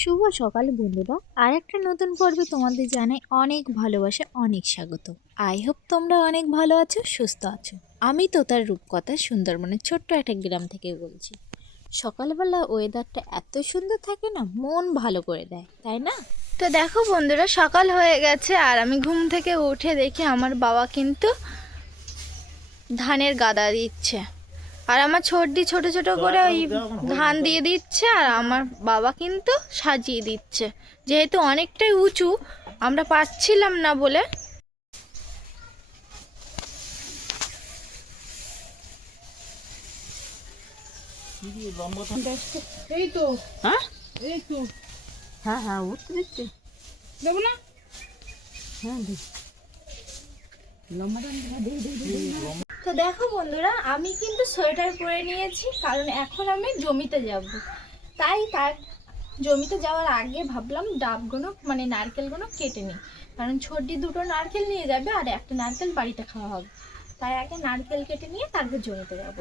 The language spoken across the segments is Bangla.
শুভ সকাল বন্ধুরা, আর একটা নতুন পর্বে তোমাদের জানাই অনেক ভালোবাসা, অনেক স্বাগত। আই হোপ তোমরা অনেক ভালো আছো, সুস্থ আছো। আমি তো তার রূপকথা সুন্দরবনের ছোট্ট একটা গ্রাম থেকে বলছি। সকালবেলা ওয়েদারটা এত সুন্দর থাকে না, মন ভালো করে দেয়, তাই না? তো দেখো বন্ধুরা, সকাল হয়ে গেছে আর আমি ঘুম থেকে উঠে দেখি আমার বাবা কিন্তু ধানের গাদা দিচ্ছে আর আমার ছোট ছোট করে ওই ধান দিয়ে দিচ্ছে আর আমার বাবা কিন্তু সাজিয়ে দিচ্ছে। যেহেতু অনেকটাই উঁচু, আমরা পাচ্ছিলাম না বলে এই তো হ্যাঁ এই তো হ্যাঁ হ্যাঁ উঠতে দিচ্ছে দেবো না হ্যাঁ তো দেখো বন্ধুরা, আমি কিন্তু সোয়েটার পরে নিয়েছি কারণ এখন আমি জমিতে যাব। তাই জমিতে যাওয়ার আগে ভাবলাম ডাবগুলো মানে নারকেলগুলো কেটে নিই, কারণ ছোট্টি দুটো নারকেল নিয়ে যাবে আর একটা নারকেল বাড়িতে খাওয়া হবে। তাই আগে নারকেল কেটে নিয়ে তারপর জমিতে যাব।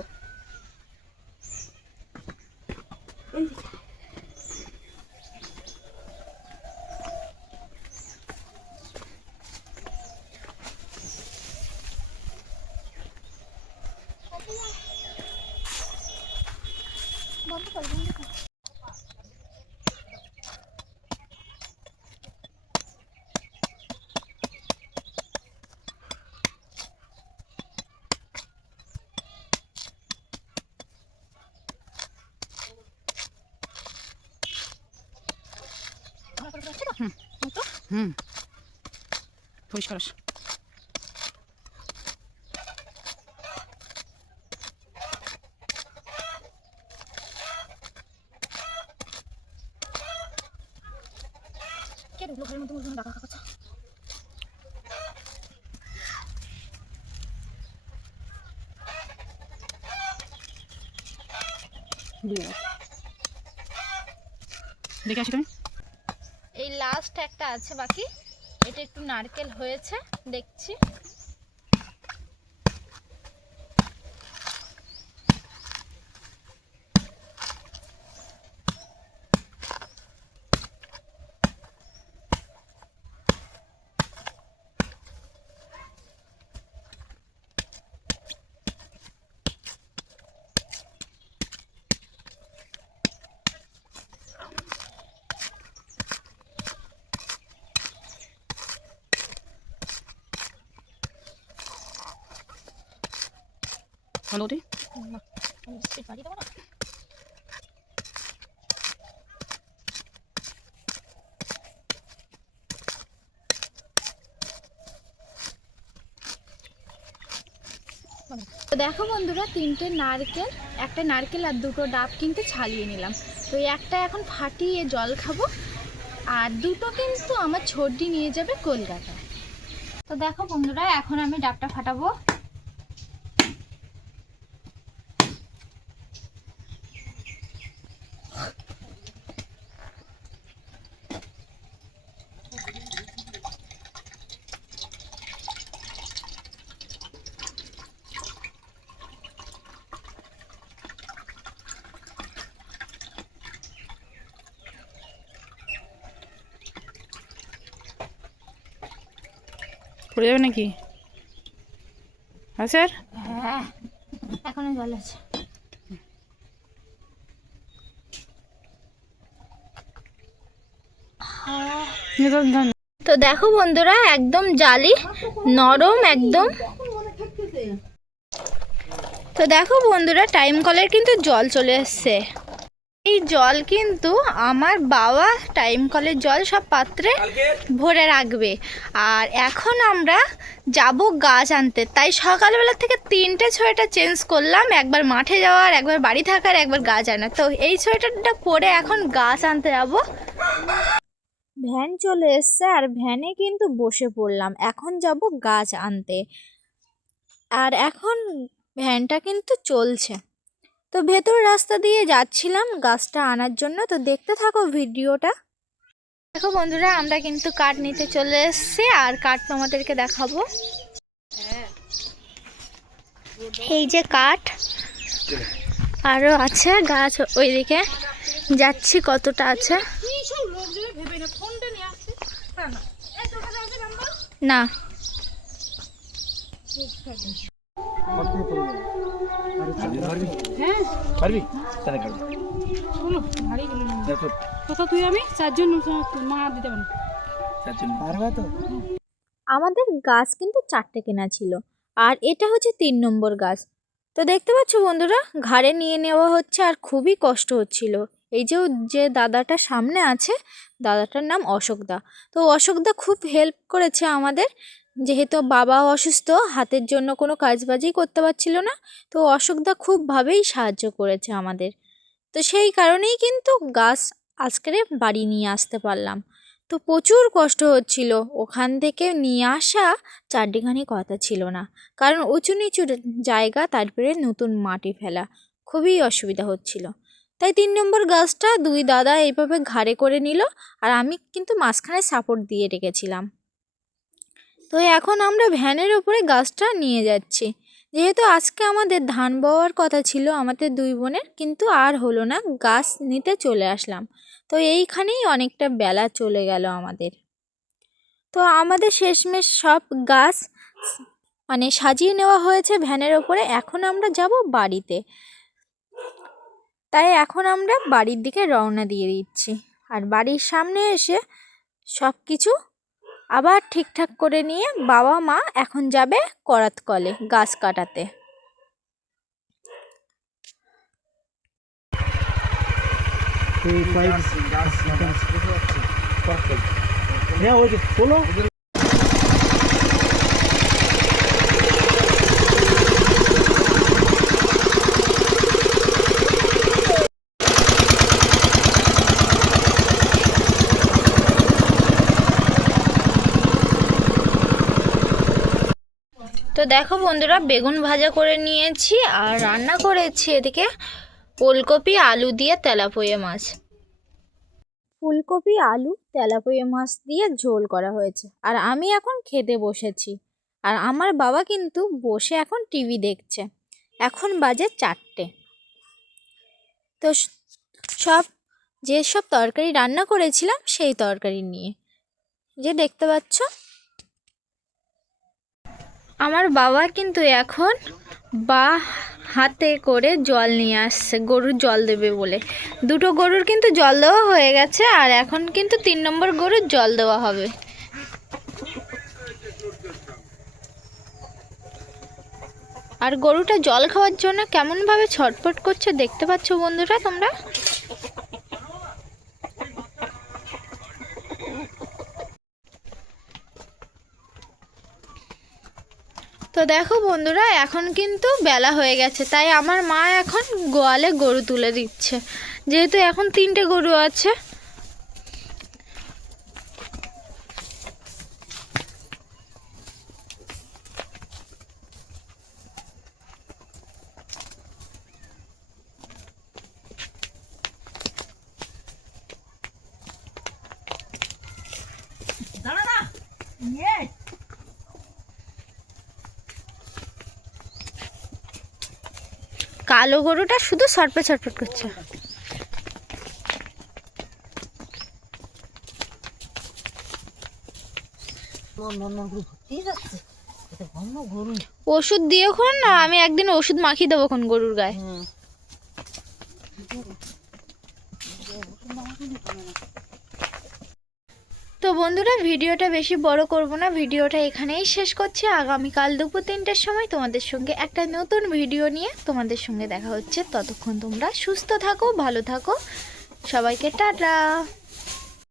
হুম পরিষ্কার দেখে আসি তুমি। এই লাস্ট একটা আছে বাকি, এটা একটু নারকেল হয়েছে দেখছি। ভালো ওঠে তো দেখো বন্ধুরা, তিনটে নারকেল, একটা নারকেল আর দুটো ডাব কিন্তু ছালিয়ে নিলাম। তো এই একটা এখন ফাটিয়ে জল খাবো আর দুটো কিন্তু আমার ছোটদি নিয়ে যাবে কলকাতায়। তো দেখো বন্ধুরা, এখন আমি ডাবটা ফাটাবো। পড়ে যাবে নাকি? হ্যাঁ স্যার, হ্যাঁ এখনো জল আছে। তো দেখো বন্ধুরা, একদম জালি নরম একদম। তো দেখো বন্ধুরা, টাইম কলের কিন্তু জল চলে এসছে। এই জল কিন্তু আমার বাবা টাইম কলের জল সব পাত্রে ভরে রাখবে। আর এখন আমরা যাব গাছ আনতে, তাই সকালবেলা থেকে তিনটে সোয়েটার চেঞ্জ করলাম, একবার মাঠে যাওয়ার, একবার বাড়ি থাকার, একবার গাছ আনার। তো এই সোয়েটারটা পরে এখন গাছ আনতে যাবো। ভ্যান চলে এসছে আর ভ্যানে কিন্তু বসে পড়লাম, এখন যাব গাছ আনতে। আর এখন ভ্যানটা কিন্তু চলছে, তো ভেতর রাস্তা দিয়ে যাচ্ছিলাম গাছটা আনার জন্য। তো দেখতে থাকো ভিডিওটা। দেখো বন্ধুরা, আমরা কিন্তু কাঠ নিতে চলে এসেছি আর কাঠ তোমাদেরকে দেখাবো। এই যে কাঠ, আরো আছে গাছ ওইদিকে, যাচ্ছি কতটা আছে। অবধি ভেবে না ফোনটা নিয়ে আসছি তা না এই তোর কাছে আছে নাম্বার না। হ্যাঁ পারবি তাহলে খাবি চলো ভারী গেল না দেখো কোথা তুই আমি চারজন মা দিতে পারবো চারজন পারবা তো আমাদের গাছ কিন্তু 4টে কেনা ছিল, আর এটা হচ্ছে 3 নম্বর গাছ। তো দেখতে পাচ্ছ বন্ধুরা, ঘাড়ে নিয়ে নেওয়া হচ্ছে আর খুবই কষ্ট হচ্ছিল। এই যে দাদাটা সামনে আছে, দাদাটার নাম অশোকদা। তো অশোকদা খুব হেল্প করেছে আমাদের, যেহেতু বাবা অসুস্থ, হাতের জন্য কোনো কাজবাজই করতে পারছিল না। তো অশোকদা খুবভাবেই সাহায্য করেছে আমাদের। তো সেই কারণেই কিন্তু গাছ আজকের বাড়ি নিয়ে আসতে পারলাম। তো প্রচুর কষ্ট হচ্ছিল, ওখান থেকে নিয়ে আসা চারটিখানি কথা ছিল না, কারণ উঁচু নিচু জায়গা, তারপরে নতুন মাটি ফেলা, খুবই অসুবিধা হচ্ছিল। তাই 3 নম্বর গাছটা 2 দাদা এইভাবে ঘাড়ে করে নিল, আর আমি কিন্তু মাঝখানে সাপোর্ট দিয়ে রেখেছিলাম। তো এখন আমরা ভ্যানের উপরে গাছটা নিয়ে যাচ্ছি, যেহেতু আজকে আমাদের ধান বওয়ার কথা ছিল আমাদের 2 বোনের, কিন্তু আর হলো না, গাছ নিতে চলে আসলাম। তো এইখানেই অনেকটা বেলা চলে গেল আমাদের। তো আমাদের শেষমেশ সব গাছ মানে সাজিয়ে নেওয়া হয়েছে ভ্যানের ওপরে। এখন আমরা যাব বাড়িতে, তাই এখন আমরা বাড়ির দিকে রওনা দিয়ে দিচ্ছি। আর বাড়ির সামনে এসে সব কিছু আবার ঠিকঠাক করে নিয়ে বাবা মা এখন যাবে করাত কলে গাছ কাটাতে। হ্যাঁ ওই যে চলো তো দেখো বন্ধুরা, বেগুন ভাজা করে নিয়েছি আর রান্না করেছি এদিকে ওলকপি আলু দিয়ে তেলাপোয়া মাছ। ফুলকপি আলু তেলাপিয়া মাছ দিয়ে ঝোল করা হয়েছে, আর আমি এখন খেতে বসেছি। আর আমার বাবা কিন্তু বসে এখন টিভি দেখছে। এখন বাজে 4টে। তো সব যেসব তরকারি রান্না করেছিলাম সেই তরকারি নিয়ে যে দেখতে পাচ্ছ। আমার বাবা কিন্তু এখন হাতে করে জল নিয়ে আসছে গরুর জল দেবে বলে। 2টো গরুর কিন্তু জল দেওয়া হয়ে গেছে, আর এখন কিন্তু 3 নম্বর গরুর জল দেওয়া হবে। আর গরুটা জল খাওয়ার জন্য কেমনভাবে ছটফট করছে দেখতে পাচ্ছ বন্ধুরা তোমরা। তো দেখো বন্ধুরা, এখন কিন্তু বেলা হয়ে গেছে, তাই আমার মা এখন গোয়ালে গরু তুলে দিচ্ছে, যেহেতু এখন 3টে গরু আছে। কালো গরুটা শুধু ছটপট ছটপট করছে। ওষুধ দিয়ে খন, আমি একদিন ওষুধ মাখিয়ে দেবো খন গরুর গায়ে। তো বন্ধুরা, ভিডিওটা বেশি বড় করব না, ভিডিওটা এখানেই শেষ করছি। আগামীকাল দুপুর 3টের সময় তোমাদের সঙ্গে একটা নতুন ভিডিও নিয়ে তোমাদের সঙ্গে দেখা হচ্ছে। ততক্ষণ তোমরা সুস্থ থাকো, ভালো থাকো, সবাইকে টাটা।